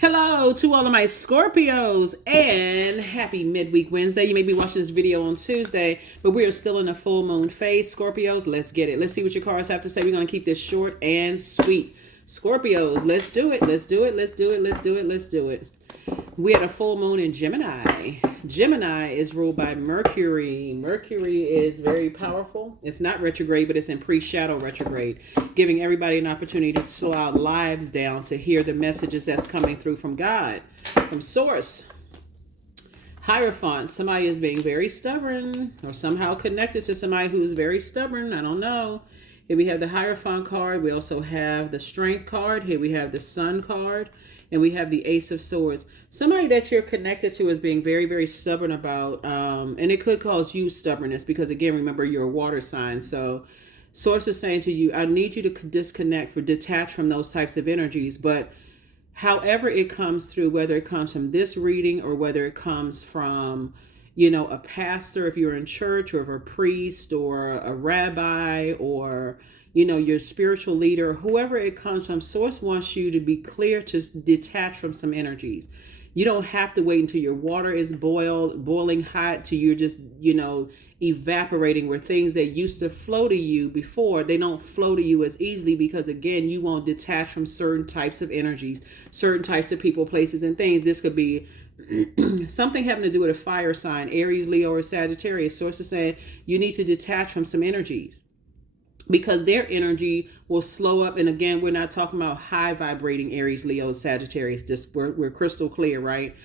Hello to all of my Scorpios and happy midweek Wednesday. You may be watching this video on Tuesday, but we are still in a full moon phase. Scorpios, let's get it. Let's see what your cards have to say. We're going to keep this short and sweet. Scorpios, let's do it. Let's do it. Let's do it. Let's do it. Let's do it. We had a full moon in Gemini. Gemini is ruled by Mercury. Mercury is very powerful. It's not retrograde, but it's in pre-shadow retrograde, giving everybody an opportunity to slow our lives down to hear the messages that's coming through from God, from Source. Hierophant, somebody is being very stubborn or somehow connected to somebody who's very stubborn. I don't know. Here we have the Hierophant card. We also have the Strength card. Here we have the Sun card. And we have the Ace of Swords. Somebody that you're connected to is being very, very stubborn about. And it could cause you stubbornness because, again, remember, you're a water sign. So Source is saying to you, I need you to disconnect, for detach from those types of energies. But however it comes through, whether it comes from this reading or whether it comes from, a pastor, if you're in church, or if a priest or a rabbi or your spiritual leader, whoever it comes from, Source wants you to be clear to detach from some energies. You don't have to wait until your water is boiling hot till you're just, evaporating, where things that used to flow to you before, they don't flow to you as easily because, again, you won't detach from certain types of energies, certain types of people, places, and things. This could be something having to do with a fire sign, Aries, Leo, or Sagittarius. Source is saying you need to detach from some energies, because their energy will slow up. And again, we're not talking about high vibrating Aries, Leo, Sagittarius. Just we're crystal clear, right?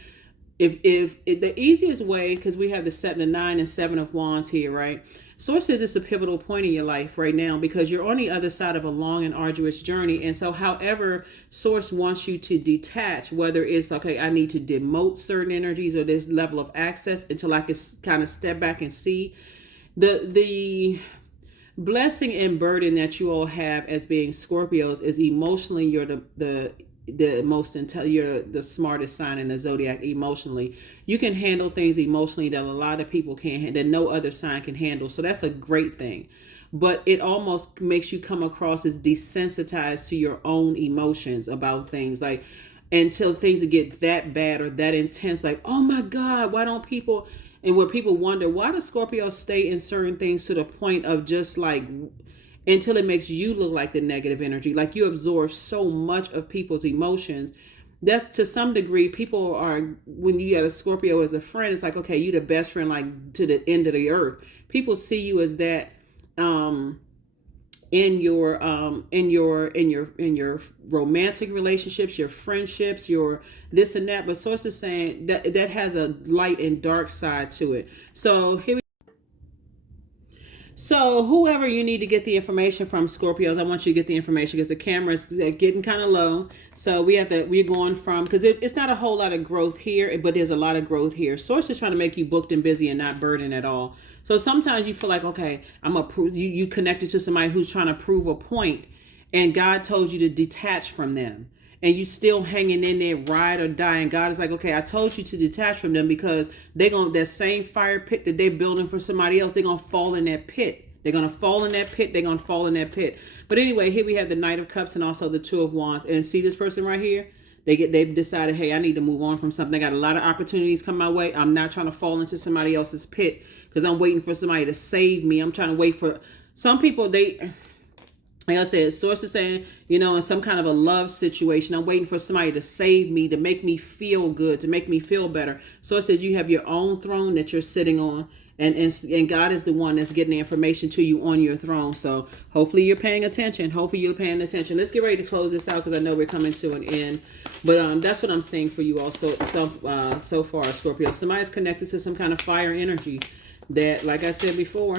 If the easiest way, because we have the 7 and 9 and 7 of Wands here, right? Source says it's a pivotal point in your life right now because you're on the other side of a long and arduous journey. And so however Source wants you to detach, whether it's, okay, I need to demote certain energies or this level of access until I can kind of step back and see the blessing and burden that you all have as being Scorpios is emotionally you're the most you're the smartest sign in the zodiac. Emotionally, you can handle things emotionally that a lot of people can't, that no other sign can handle. So that's a great thing, but it almost makes you come across as desensitized to your own emotions about things, like until things get that bad or that intense, like, oh my God, why don't people, and where people wonder, why does Scorpio stay in certain things to the point of just like, until it makes you look like the negative energy, like you absorb so much of people's emotions. That's, to some degree, people are, when you got a Scorpio as a friend, it's like, okay, you the best friend, like to the end of the earth. People see you as that, in your romantic relationships, your friendships, your this and that. But Source is saying that has a light and dark side to it. So whoever you need to get the information from, Scorpios, I want you to get the information because the camera's getting kind of low. So we're going from, because it's not a whole lot of growth here, but there's a lot of growth here. Source is trying to make you booked and busy and not burdened at all. So sometimes you feel like, okay, you connected to somebody who's trying to prove a point, and God told you to detach from them. And you still hanging in there, ride or die. And God is like, okay, I told you to detach from them because that same fire pit that they're building for somebody else, they're going to fall in that pit. They're going to fall in that pit. They're going to fall in that pit. But anyway, here we have the Knight of Cups and also the Two of Wands. And see this person right here? They've decided, hey, I need to move on from something. I got a lot of opportunities come my way. I'm not trying to fall into somebody else's pit because I'm waiting for somebody to save me. I'm trying to wait for some people. Like I said, Source is saying, in some kind of a love situation, I'm waiting for somebody to save me, to make me feel good, to make me feel better. Source says you have your own throne that you're sitting on, and God is the one that's getting the information to you on your throne. So hopefully you're paying attention. Let's get ready to close this out because I know we're coming to an end. But that's what I'm saying for you all so far, Scorpio. Somebody's connected to some kind of fire energy that, like I said before,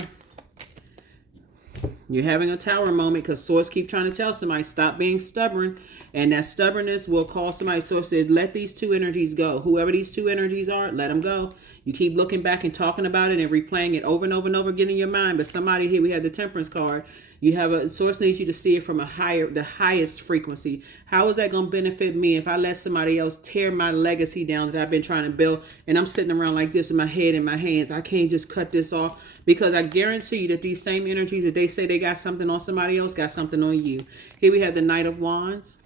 you're having a tower moment because Source keep trying to tell somebody, stop being stubborn. And that stubbornness will cause somebody. Source says, let these two energies go. Whoever these two energies are, let them go. You keep looking back and talking about it and replaying it over and over and over again in your mind. But somebody here, we have the Temperance card. You have a Source needs you to see it from the highest frequency. How is that going to benefit me if I let somebody else tear my legacy down that I've been trying to build, and I'm sitting around like this with my head in my hands? I can't just cut this off, because I guarantee you that these same energies that they say they got something on somebody else got something on you. Here we have the Knight of Wands.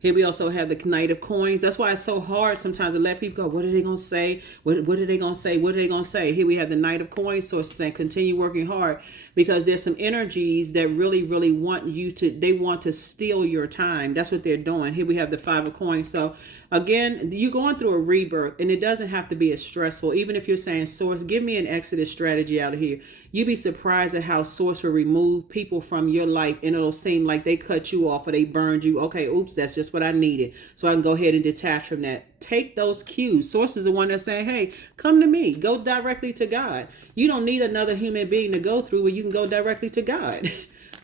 Here we also have the Knight of Coins. That's why it's so hard sometimes to let people go, what are they going to say? What are they going to say? What are they going to say? Here we have the Knight of Coins. So it's saying continue working hard, because there's some energies that really, really want you to, they want to steal your time. That's what they're doing. Here we have the Five of Coins. So again, you're going through a rebirth, and it doesn't have to be as stressful. Even if you're saying, Source, give me an exodus strategy out of here. You'd be surprised at how Source will remove people from your life, and it'll seem like they cut you off or they burned you. Okay, oops, that's just what I needed. So I can go ahead and detach from that. Take those cues. Source is the one that's saying, hey, come to me. Go directly to God. You don't need another human being to go through where you can go directly to God.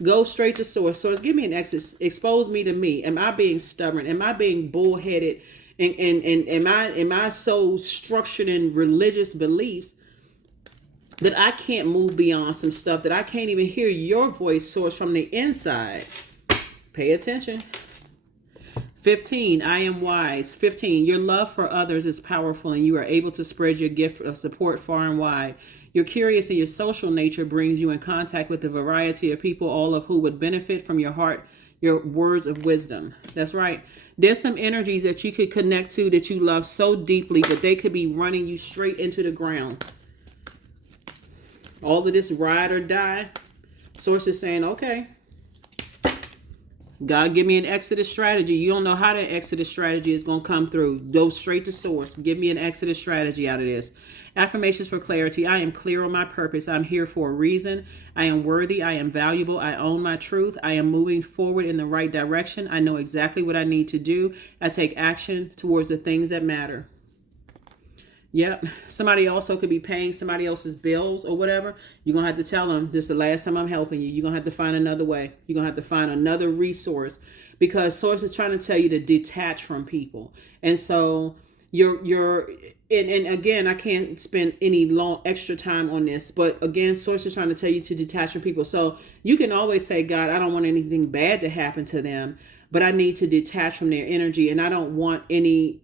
Go straight to Source. Source, give me an exit. Expose me to me. Am I being stubborn? Am I being bullheaded? And am I so structured in religious beliefs that I can't move beyond some stuff, that I can't even hear your voice, Source, from the inside? Pay attention. 15, I am wise. 15, your love for others is powerful, and you are able to spread your gift of support far and wide. You're curious, and your social nature brings you in contact with a variety of people, all of who would benefit from your heart, your words of wisdom. That's right. There's some energies that you could connect to that you love so deeply, but they could be running you straight into the ground. All of this ride or die. Source is saying, okay, God, give me an exodus strategy. You don't know how that exodus strategy is going to come through. Go straight to Source. Give me an exodus strategy out of this. Affirmations for clarity. I am clear on my purpose. I'm here for a reason. I am worthy. I am valuable. I own my truth. I am moving forward in the right direction. I know exactly what I need to do. I take action towards the things that matter. Yep. Somebody also could be paying somebody else's bills or whatever. You're going to have to tell them, this is the last time I'm helping you. You're going to have to find another way. You're going to have to find another resource, because Source is trying to tell you to detach from people. And so and again, I can't spend any long extra time on this, but again, Source is trying to tell you to detach from people. So you can always say, God, I don't want anything bad to happen to them, but I need to detach from their energy. And I don't want any,